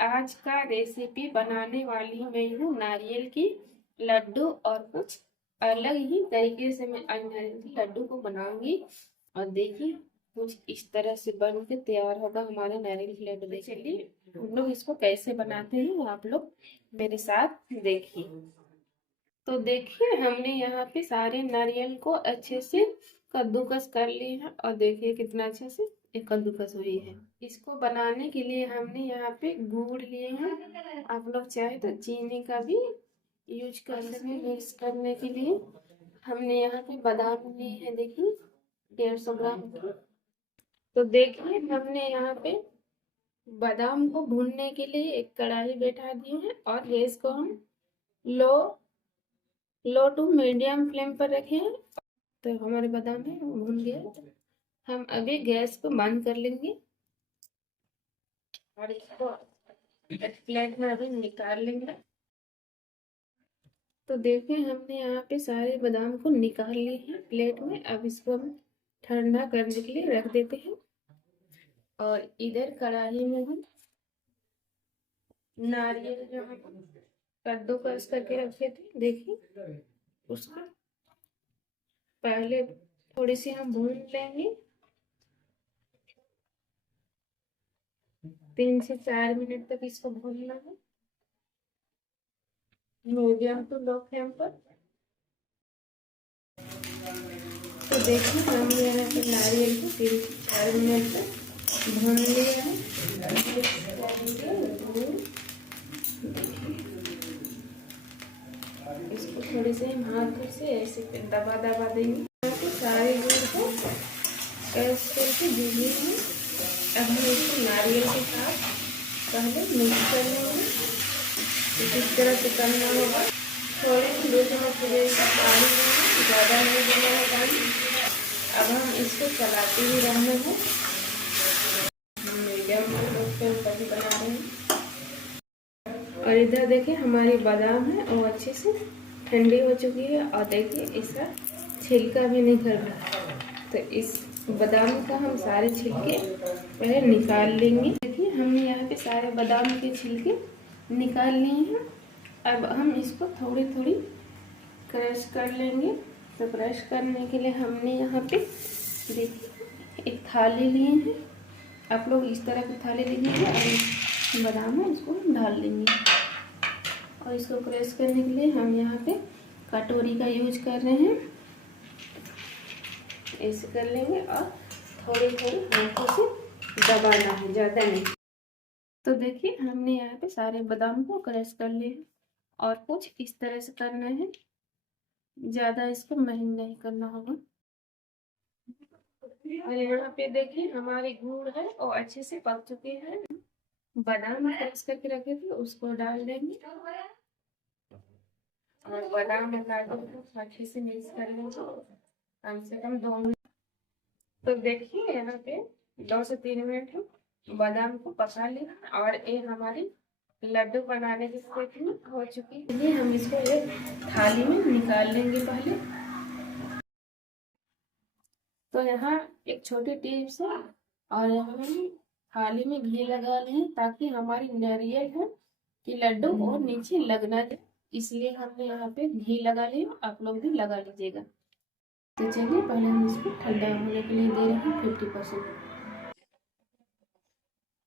आज का रेसिपी बनाने वाली मैं हूँ नारियल की लड्डू और कुछ अलग ही तरीके से मैं आज नारियल के लड्डू को बनाऊंगी। और देखिए कुछ इस तरह से बन के तैयार होगा हमारा नारियल के लड्डू। देखिए चलिए हम लोग इसको कैसे बनाते हैं आप लोग मेरे साथ देखिए। तो देखिए हमने यहाँ पे सारे नारियल को अच्छे से कद्दूकस कर लिए हैं और देखिए कितना अच्छे से ये कद्दूकस हुई है। इसको बनाने के लिए हमने यहाँ पे गुड़ लिए हैं, आप लोग चाहे तो चीनी का भी यूज कर सकते हैं मिक्स करने के लिए। हमने यहाँ पे बादाम लिए हैं, देखिए 150 ग्राम की। तो देखिए हमने यहाँ पे बादाम को भूनने के लिए एक कढ़ाई बैठा दिए हैं और गैस को हम लो टू मीडियम फ्लेम पर रखे हैं। तो हमारे बादाम है वो भून गया। हम अभी गैस को बंद कर लेंगे और इसको प्लेट में अभी निकाल लेंगे। तो देखिए हमने यहाँ पे सारे बादाम को निकाल लिए हैं प्लेट में। अब इसको हम ठंडा करने के लिए रख देते हैं। और इधर कढ़ाई में हम नारियल जो हम कद्दूकस करके रखे थे, देखिए उसको पहले थोड़ी सी हम भून लेंगे। 3 से 4 मिनट तक इसको भूनना है मीडियम टू लो फ्लेम पर। तो देखिए हमने यहाँ पर नारियल को 3 से 4 मिनट तक भून लिया है। इसको थोड़ी से हम हाथ से ऐसे दबा दबा देंगे। सारे गुड़ को क्रश करके दीजिए हैं। अब हम इसको नारियल के साथ पहले मिक्स कर लेंगे। इस तरह से करना होगा। थोड़े से 2 चम्मच का पानी देना, ज़्यादा नहीं देना है पानी। अब हम इसको चलाते ही रहना है। मीडियम फ्लेम पर ही बना रहे हैं। और इधर देखिए हमारी बादाम है वो अच्छे से ठंडी हो चुकी है और देखिए इसका छिलका भी नहीं कर रहा। तो इस बादाम का हम सारे छिलके पहले निकाल लेंगे। देखिए हमने यहाँ पे सारे बादाम के छिलके निकाल लिए हैं। अब हम इसको थोड़ी थोड़ी क्रश कर लेंगे। तो क्रश करने के लिए हमने यहाँ पे देखिए एक थाली लिए हैं। आप लोग इस तरह की थाली लीजिए और बादाम है इसको डाल लेंगे। और इसको क्रश करने के लिए हम यहाँ पे कटोरी का यूज कर रहे हैं। ऐसे कर लेंगे और थोड़ी थोड़ी हाथों से दबाना है, ज़्यादा नहीं। तो देखिए हमने यहाँ पे सारे बादाम को क्रश कर लिए और कुछ इस तरह से करना है, ज़्यादा इसको महीन नहीं करना होगा। और यहाँ पे देखिए हमारे गुड़ है और अच्छे से पक चुके हैं। बादाम क्रश करके रखे थे उसको डाल देंगे और बादाम और काजू को अच्छे से मिक्स कर लेंगे कम से कम 2 मिनट। तो देखिए यहाँ पे 2 से 3 मिनट हम बादाम को पका लिया और ये हमारी लड्डू बनाने की स्थिति में हो चुकी है। ये हम इसको एक थाली में निकाल लेंगे पहले। तो यहाँ एक छोटी टिप्स है और यहाँ हम थाली में घी लगा लें ताकि हमारी नारियल है कि लड्डू और नीचे लग ना जाए, इसलिए हमने यहाँ पे घी लगा लिया। आप लोग भी लगा लीजिएगा। तो चलिए पहले हम इसको ठंडा होने के लिए दे रहे हैं 50%।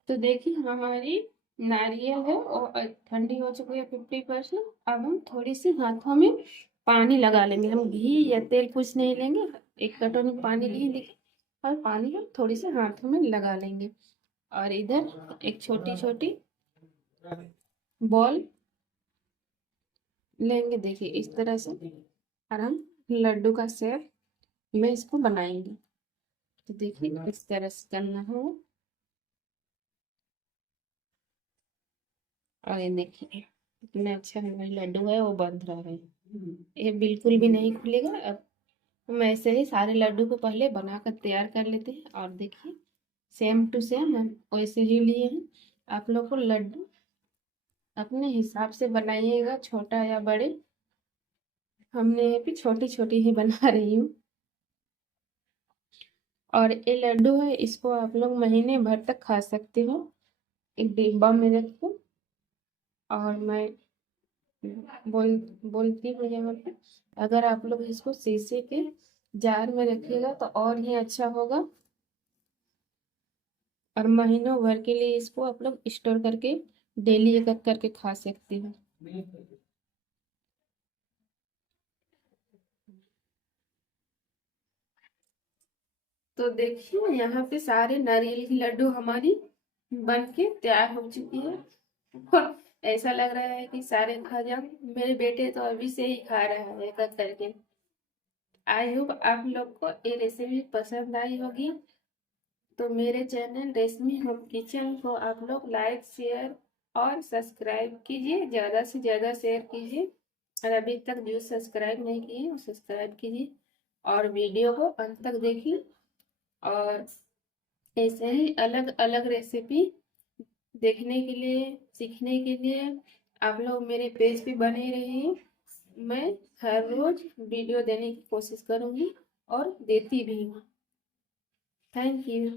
तो देखिए हमारी नारियल है और ठंडी हो चुकी है 50%। अब हम थोड़ी सी हाथों में पानी लगा लेंगे। हम घी या तेल कुछ नहीं लेंगे, एक कटोरी में पानी लिए देखिए और पानी हम थोड़ी सी हाथों में लगा लेंगे। और इधर एक छोटी छोटी बॉल लेंगे, देखिए इस तरह से और हम लड्डू का शेप में इसको बनाएंगे। तो देखिए इस तरह से करना है। और ये देखिए कितना अच्छा हमारा लड्डू है वो बंध रहा है, ये बिल्कुल भी नहीं खुलेगा। अब हम ऐसे ही सारे लड्डू को पहले बनाकर तैयार कर लेते हैं। और देखिए सेम टू सेम हम वैसे ही लिए हैं। आप लोग को लड्डू अपने हिसाब से बनाइएगा, छोटा या बड़े। हमने ये भी छोटी छोटी ही बना रही हूँ। और ये लड्डू है इसको आप लोग महीने भर तक खा सकते हो। एक डिब्बा में रख के और मैं बोलती हूँ यहाँ पे, अगर आप लोग इसको शीशे के जार में रखिएगा तो और ही अच्छा होगा, और महीनों भर के लिए इसको आप लोग स्टोर करके डेली एक एक करके खा सकते हो। तो देखिए यहाँ पे सारे नारियल की लड्डू हमारी बन के तैयार हो चुकी है, और ऐसा लग रहा है कि सारे खा जाऊं। मेरे बेटे तो अभी से ही खा रहा है एक एक करके। आई होप आप लोग को ये रेसिपी पसंद आई होगी। तो मेरे चैनल रेशमी होम किचन को आप लोग लाइक शेयर और सब्सक्राइब कीजिए, ज़्यादा से ज़्यादा शेयर कीजिए, और अभी तक जो सब्सक्राइब नहीं किए वो सब्सक्राइब कीजिए, और वीडियो को अंत तक देखिए। और ऐसे ही अलग अलग रेसिपी देखने के लिए, सीखने के लिए आप लोग मेरे पेज पे बने रहिए। मैं हर रोज वीडियो देने की कोशिश करूँगी और देती भी हूँ। Thank you.